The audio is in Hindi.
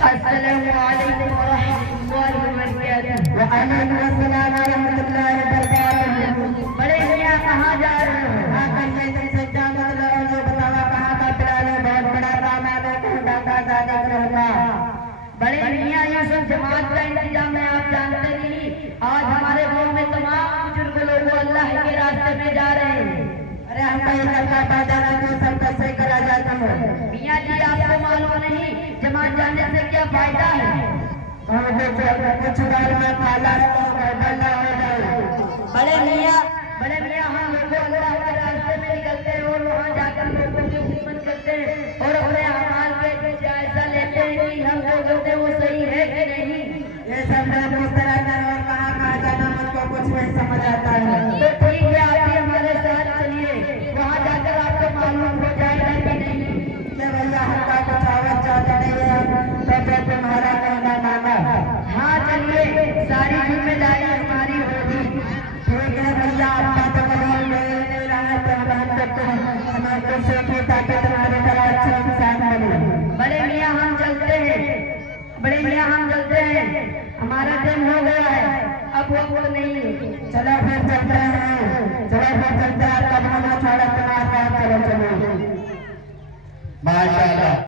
अस्सलामु अलैकुम व रहमतुल्लाहि व बरकातुहू। वअलैकुम अस्सलाम व रहमतुल्लाहि व बरकातुहू। बड़े मियाँ कहाँ जा रहे हो? हाँ कहिए तुमसे क्या मतलब है, जो बतावा कहाँ का प्लान है? बहुत बड़ा काम है, कहता दादा रहता। बड़े मियाँ यूसुफ जमात का इंतजाम है, आप जानते नहीं। आज हमारे गाँव में तमाम बुजुर्ग लोग अल्लाह के रास्ते में जा रहे हैं। अरे हमको ये सबका फायदा ना, तो सब कैसे करा जाता है? मियाँ जी आपको मालूम नहीं जमात जाने से क्या फायदा है? कुछ बार में काला भला हो जाए। बड़े मियाँ हम लोग अल्लाह के रास्ते में निकलते हैं और वहाँ जाकर लोगों की खिदमत करते हैं और अपने अमाल पे जायजा लेते हैं कि हम जो करते हैं वो सही है कि नहीं। ये सब लोग इस तरह का और कहाँ जाना मुझको कुछ नहीं समझ आता है। तो ठीक है, आप भी हमारे साथ चलिए, वहाँ जाकर आपको मालूम हो जाएगा कि नहीं। क्या भैया हमका कुछ आवाज चाहता नहीं है, तो तुम्हारा कहना माना। हाँ चलिए, सारी जिम्मेदारी हमारी होगी। ठीक है भैया, आपका तो कभी नहीं रहा है, तो हम करते हैं हमारे से ताकि तुम्हारे तरह अच्छे इंसान बने। बड़े मियाँ हम चलते हैं, बड़े मियाँ हम चलते हैं, हमारा टाइम हो गया है, अब वक्त नहीं है। चलो फिर चलते हैं, चलो फिर चलते हैं।